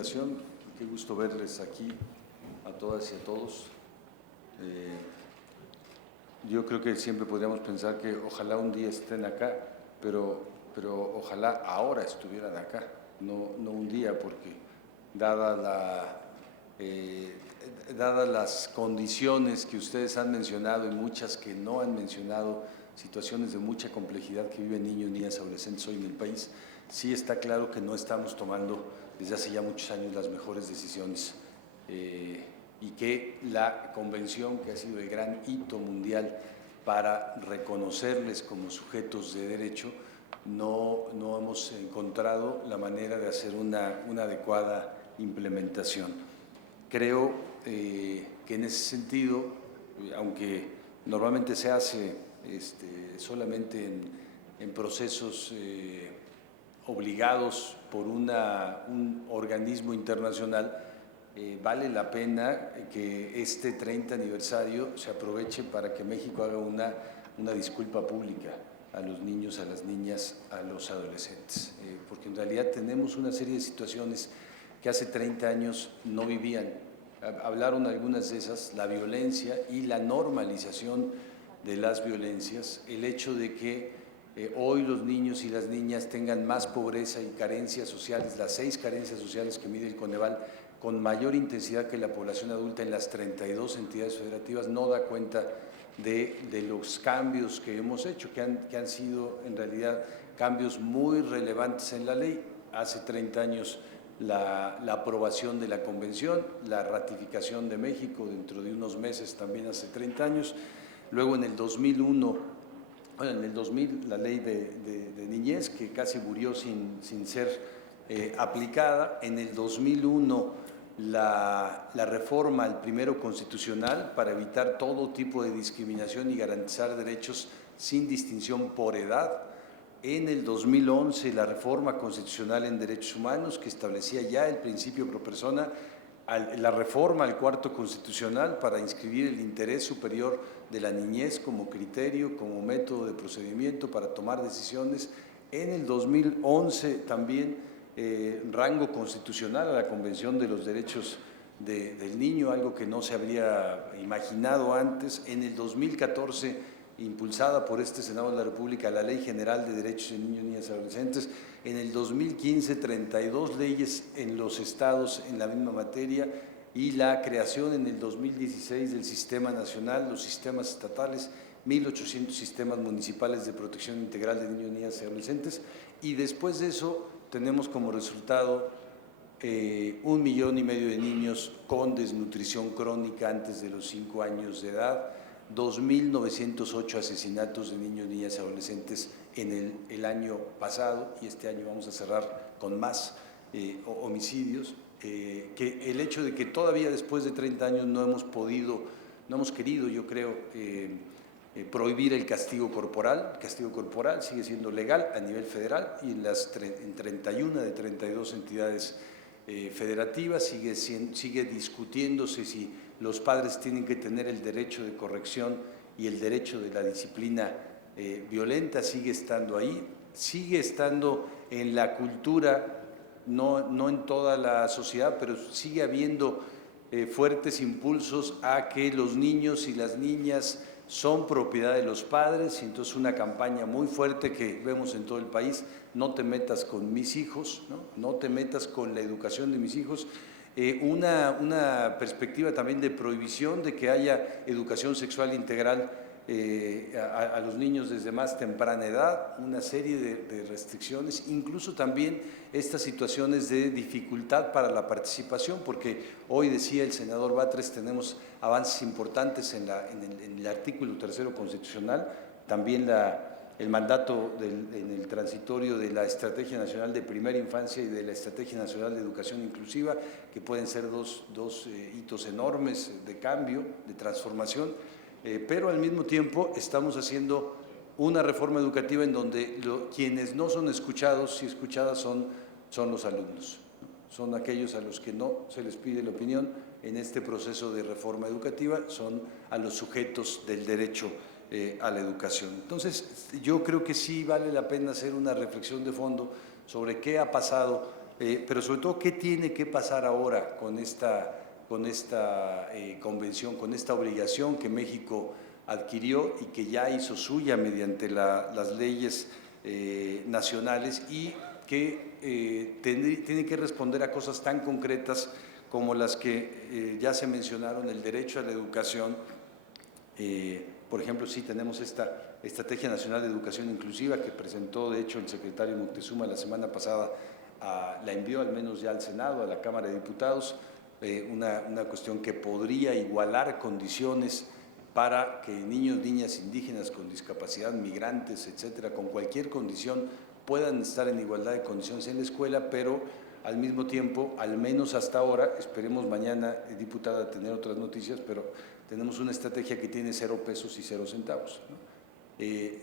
invitación. Qué gusto verles aquí a todas y a todos. Yo creo que siempre podríamos pensar que ojalá un día estén acá, pero ojalá ahora estuvieran acá, no un día, porque dadas las condiciones que ustedes han mencionado y muchas que no han mencionado, situaciones de mucha complejidad que viven niños, niñas, adolescentes hoy en el país, sí está claro que no estamos tomando desde hace ya muchos años las mejores decisiones y que la convención, que ha sido el gran hito mundial para reconocerles como sujetos de derecho, no hemos encontrado la manera de hacer una adecuada implementación. Creo que en ese sentido, aunque normalmente se hace solamente en procesos obligados por un organismo internacional, vale la pena que este 30 aniversario se aproveche para que México haga una disculpa pública a los niños, a las niñas, a los adolescentes, porque en realidad tenemos una serie de situaciones que hace 30 años no vivían. Hablaron algunas de esas, la violencia y la normalización de las violencias, el hecho de que hoy los niños y las niñas tengan más pobreza y carencias sociales, las 6 carencias sociales que mide el Coneval, con mayor intensidad que la población adulta en las 32 entidades federativas, no da cuenta de los cambios que hemos hecho, que han sido en realidad cambios muy relevantes en la ley. Hace 30 años la aprobación de la Convención, la ratificación de México dentro de unos meses también hace 30 años, luego en el 2001, bueno, en el 2000 la ley de niñez, que casi murió sin ser aplicada, en el 2001 la reforma al primero constitucional para evitar todo tipo de discriminación y garantizar derechos sin distinción por edad. En el 2011 la reforma constitucional en derechos humanos, que establecía ya el principio pro persona, la reforma al cuarto constitucional para inscribir el interés superior de la niñez como criterio, como método de procedimiento para tomar decisiones. En el 2011 también rango constitucional a la Convención de los Derechos del Niño, algo que no se habría imaginado antes. En el 2014, impulsada por este Senado de la República, la Ley General de Derechos de Niños, Niñas y Adolescentes. En el 2015, 32 leyes en los estados en la misma materia, y la creación en el 2016 del Sistema Nacional, los sistemas estatales, 1.800 sistemas municipales de protección integral de niños, niñas y adolescentes. Y después de eso tenemos como resultado 1,5 millones de niños con desnutrición crónica antes de los 5 años de edad, 2.908 asesinatos de niños, niñas y adolescentes en el año pasado, y este año vamos a cerrar con más homicidios. Que el hecho de que todavía después de 30 años no hemos querido, yo creo, prohibir el castigo corporal. El castigo corporal sigue siendo legal a nivel federal y en 31 de 32 entidades federativas. Sigue discutiéndose si los padres tienen que tener el derecho de corrección y el derecho de la disciplina violenta. Sigue estando ahí, sigue estando en la cultura, no en toda la sociedad, pero sigue habiendo fuertes impulsos a que los niños y las niñas son propiedad de los padres, y entonces una campaña muy fuerte que vemos en todo el país: no te metas con mis hijos, no te metas con la educación de mis hijos. Una perspectiva también de prohibición de que haya educación sexual integral a los niños desde más temprana edad, una serie de restricciones, incluso también estas situaciones de dificultad para la participación, porque hoy, decía el senador Batres, tenemos avances importantes en el artículo 3º constitucional, también el mandato en el transitorio de la Estrategia Nacional de Primera Infancia y de la Estrategia Nacional de Educación Inclusiva, que pueden ser dos hitos enormes de cambio, de transformación. Pero al mismo tiempo estamos haciendo una reforma educativa en donde quienes no son escuchados y escuchadas son los alumnos, son aquellos a los que no se les pide la opinión en este proceso de reforma educativa, son a los sujetos del derecho a la educación. Entonces, yo creo que sí vale la pena hacer una reflexión de fondo sobre qué ha pasado pero sobre todo, ¿qué tiene que pasar ahora con esta convención, con esta obligación que México adquirió y que ya hizo suya mediante las leyes nacionales y que tiene que responder a cosas tan concretas como las que ya se mencionaron, el derecho a la educación? Por ejemplo, sí tenemos esta Estrategia Nacional de Educación Inclusiva que presentó, de hecho, el secretario Moctezuma la semana pasada, la envió al menos ya al Senado, a la Cámara de Diputados, una cuestión que podría igualar condiciones para que niños, niñas indígenas con discapacidad, migrantes, etcétera, con cualquier condición, puedan estar en igualdad de condiciones en la escuela, pero al mismo tiempo, al menos hasta ahora, esperemos mañana, diputada, tener otras noticias, pero tenemos una estrategia que tiene 0 pesos y 0 centavos.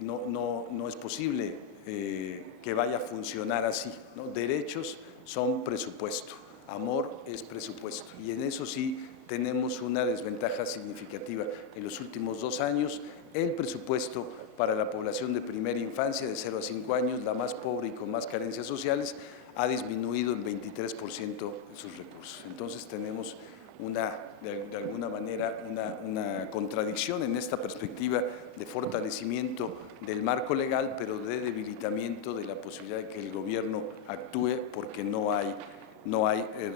No es posible que vaya a funcionar así, ¿no? Derechos son presupuesto, amor es presupuesto, y en eso sí tenemos una desventaja significativa. En los últimos 2 años, el presupuesto para la población de primera infancia, de 0 a 5 años, la más pobre y con más carencias sociales, ha disminuido en 23% sus recursos. Entonces tenemos de alguna manera una contradicción en esta perspectiva de fortalecimiento del marco legal, pero de debilitamiento de la posibilidad de que el gobierno actúe porque no hay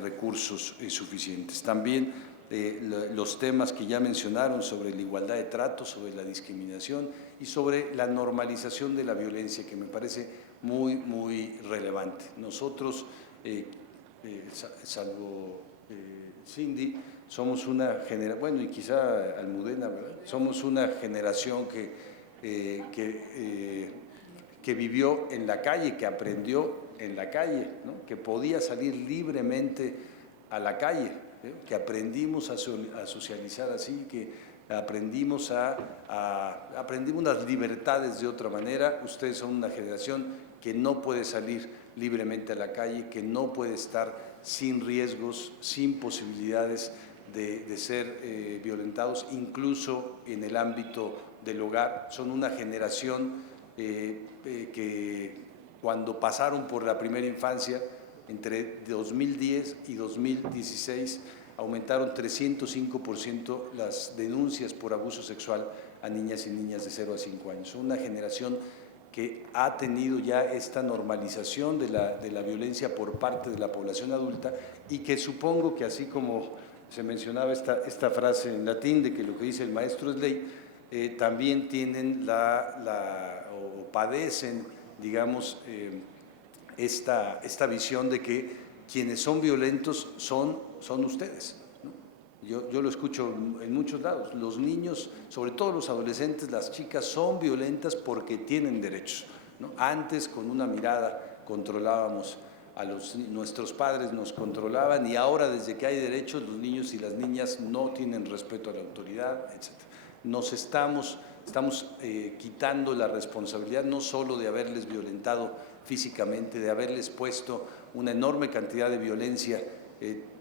recursos suficientes. También los temas que ya mencionaron sobre la igualdad de trato, sobre la discriminación y sobre la normalización de la violencia, que me parece muy, muy relevante. Nosotros, salvo Cindy, somos una generación, bueno, y quizá Almudena, ¿verdad? Somos una generación que vivió en la calle, que aprendió en la calle, ¿no? Que podía salir libremente a la calle, que aprendimos a socializar así, que aprendimos las libertades de otra manera. Ustedes son una generación que no puede salir libremente a la calle, que no puede estar sin riesgos, sin posibilidades de ser violentados, incluso en el ámbito del hogar. Son una generación que cuando pasaron por la primera infancia, entre 2010 y 2016, aumentaron 305% las denuncias por abuso sexual a niñas y niñas de 0 a 5 años. Son una generación que ha tenido ya esta normalización de la violencia por parte de la población adulta, y que supongo que, así como se mencionaba esta frase en latín de que lo que dice el maestro es ley, también tienen o padecen, digamos, esta visión de que quienes son violentos son ustedes, ¿no? Yo lo escucho en muchos lados. Los niños, sobre todo los adolescentes, las chicas, son violentas porque tienen derechos, ¿no? Antes, con una mirada controlábamos nuestros padres nos controlaban, y ahora, desde que hay derechos, los niños y las niñas no tienen respeto a la autoridad, etc. Nos estamos quitando la responsabilidad no solo de haberles violentado físicamente, de haberles puesto una enorme cantidad de violencia,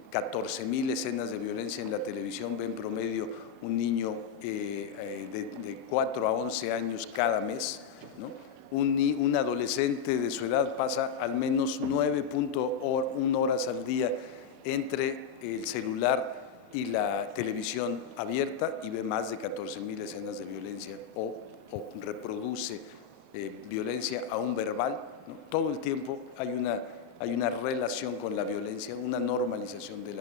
14,000 escenas de violencia en la televisión, ve en promedio un niño de 4 a 11 años cada mes, ¿no? Un adolescente de su edad pasa al menos 9.1 horas al día entre el celular y la televisión abierta, y ve más de 14,000 escenas de violencia o reproduce violencia aún verbal, ¿no? Todo el tiempo hay una relación con la violencia, una normalización de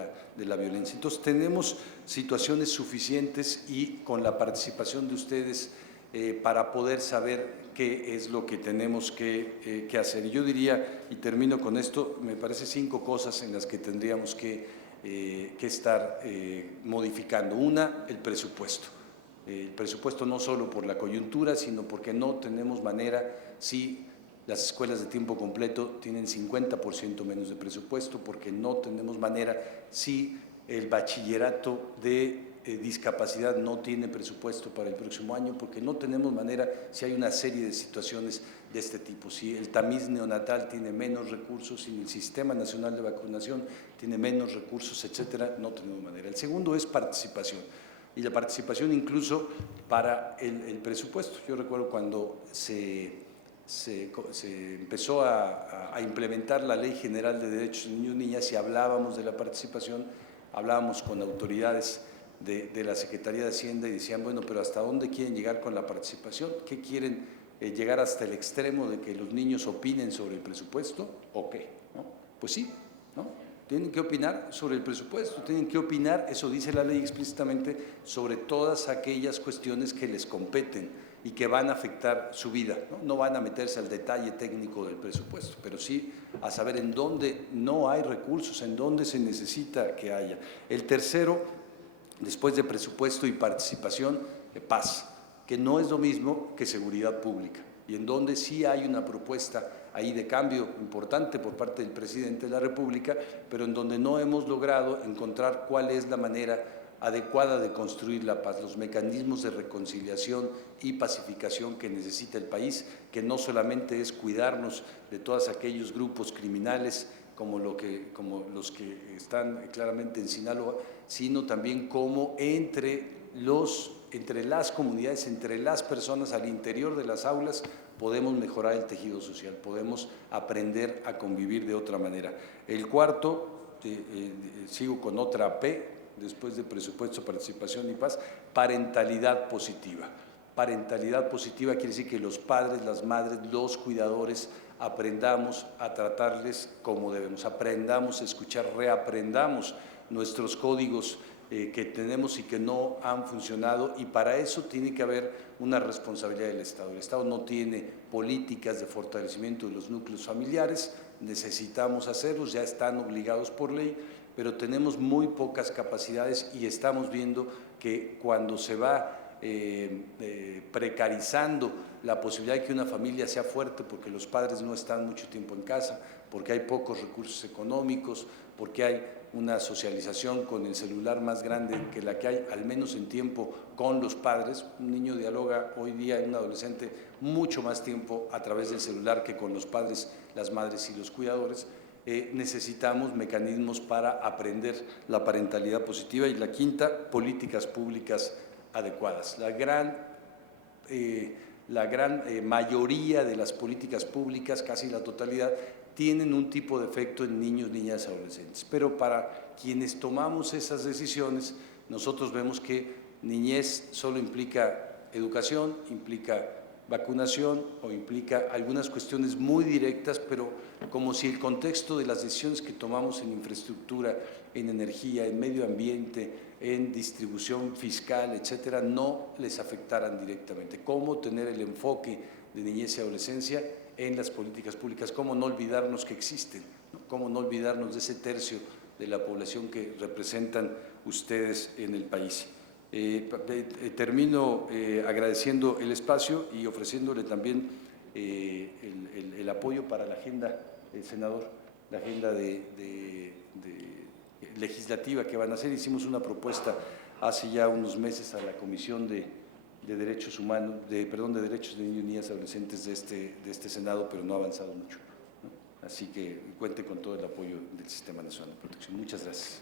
la violencia. Entonces tenemos situaciones suficientes, y con la participación de ustedes para poder saber qué es lo que tenemos que hacer. Y yo diría, y termino con esto, me parece 5 cosas en las que tendríamos que estar modificando. Una, el presupuesto. El presupuesto, no solo por la coyuntura, sino porque no tenemos manera, si las escuelas de tiempo completo tienen 50% menos de presupuesto, porque no tenemos manera, si el bachillerato de discapacidad no tiene presupuesto para el próximo año, porque no tenemos manera, si hay una serie de situaciones de este tipo, si el tamiz neonatal tiene menos recursos, si el Sistema Nacional de Vacunación tiene menos recursos, etcétera, no tenemos manera. El segundo es participación, y la participación incluso para el presupuesto. Yo recuerdo cuando se se empezó a implementar la Ley General de Derechos de Niños y Niñas y hablábamos de la participación, hablábamos con autoridades de la Secretaría de Hacienda y decían, bueno, pero ¿hasta dónde quieren llegar con la participación? ¿Qué quieren llegar hasta el extremo de que los niños opinen sobre el presupuesto o qué? ¿No? Pues sí, ¿no? Tienen que opinar sobre el presupuesto, tienen que opinar, eso dice la ley explícitamente, sobre todas aquellas cuestiones que les competen y que van a afectar su vida. No van a meterse al detalle técnico del presupuesto, pero sí a saber en dónde no hay recursos, en dónde se necesita que haya. El tercero, después de presupuesto y participación, paz, que no es lo mismo que seguridad pública, y en donde sí hay una propuesta ahí de cambio importante por parte del presidente de la República, pero en donde no hemos logrado encontrar cuál es la manera adecuada de construir la paz, los mecanismos de reconciliación y pacificación que necesita el país, que no solamente es cuidarnos de todos aquellos grupos criminales como los que están claramente en Sinaloa, sino también como entre las comunidades, entre las personas al interior de las aulas, podemos mejorar el tejido social, podemos aprender a convivir de otra manera. El cuarto, sigo con otra P, después de presupuesto, participación y paz, parentalidad positiva. Parentalidad positiva quiere decir que los padres, las madres, los cuidadores aprendamos a tratarles como debemos, aprendamos a escuchar, reaprendamos nuestros códigos que tenemos y que no han funcionado, y para eso tiene que haber una responsabilidad del Estado. El Estado no tiene políticas de fortalecimiento de los núcleos familiares, necesitamos hacerlos, ya están obligados por ley, pero tenemos muy pocas capacidades y estamos viendo que cuando se va precarizando la posibilidad de que una familia sea fuerte porque los padres no están mucho tiempo en casa, porque hay pocos recursos económicos, porque hay una socialización con el celular más grande que la que hay, al menos en tiempo, con los padres. Un niño dialoga hoy día, en un adolescente, mucho más tiempo a través del celular que con los padres, las madres y los cuidadores. Necesitamos mecanismos para aprender la parentalidad positiva. Y la quinta, políticas públicas adecuadas. La gran mayoría de las políticas públicas, casi la totalidad, tienen un tipo de efecto en niños, niñas y adolescentes. Pero para quienes tomamos esas decisiones, nosotros vemos que niñez solo implica educación, implica vacunación o implica algunas cuestiones muy directas, pero como si el contexto de las decisiones que tomamos en infraestructura, en energía, en medio ambiente, en distribución fiscal, etcétera, no les afectaran directamente. ¿Cómo tener el enfoque de niñez y adolescencia en las políticas públicas? ¿Cómo no olvidarnos que existen? ¿Cómo no olvidarnos de ese tercio de la población que representan ustedes en el país? Termino agradeciendo el espacio y ofreciéndole también el apoyo para la agenda, senador, la agenda legislativa que van a hacer. Hicimos una propuesta hace ya unos meses a la Comisión de Derechos Humanos, de Derechos de Niños, Niñas y Adolescentes de este Senado, pero no ha avanzado mucho, ¿no? Así que cuente con todo el apoyo del Sistema Nacional de Protección. Muchas gracias.